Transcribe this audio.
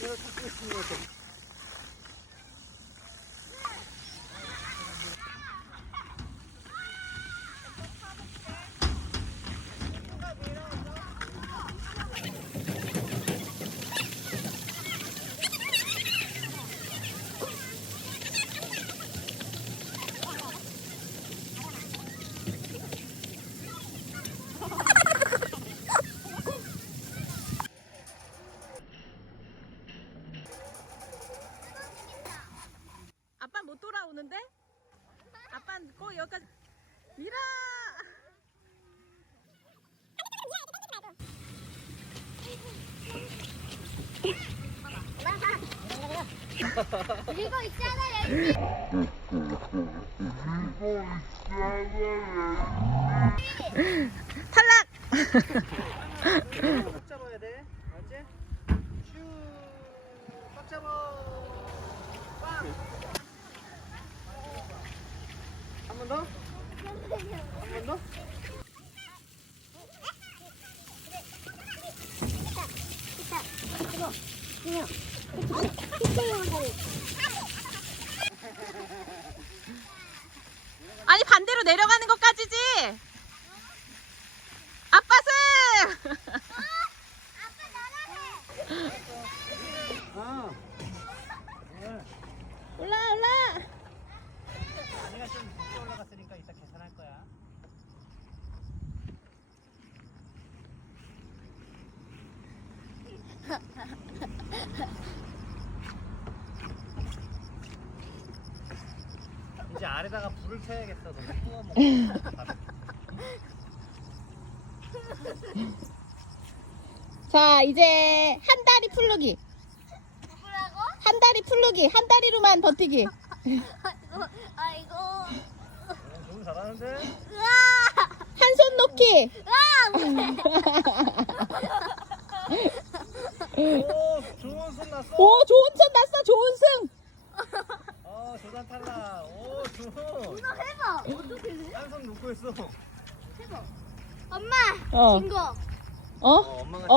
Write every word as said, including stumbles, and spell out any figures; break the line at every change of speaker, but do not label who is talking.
제가 찾고 있습니다.
아빠 못 돌아오는데? 아빠 꼭 여기까지 밀어!
이거 있잖아 여기.
탈락!
꽉 잡아야 돼. 알지? 슈. 꽉 잡아. 빵. 한 번 더? 한 번 더?
아니 반대로 내려가는 것까지지? 아빠 승!
아.
올라 올라!
내가 좀 늦게 올라갔으니까 이따 계산할 거야. 이제 아래다가 불을 켜야겠어. 너무 구워 먹어.
자 이제 한 다리 풀르기.
누구라고?
한 다리 풀르기. 한 다리로만 버티기.
아이고 아이고.
너무 잘하는데?
으아!
한 손 놓기.
오, 좋은 손 났어.
오 좋은 손 났어. 좋은 승.
어, 조단 탈락. 오, 좋은.
너 해봐. 어떻게 해?
한 손 놓고 있어.
해봐. 엄마.
어.
진 거.
어?
엄마가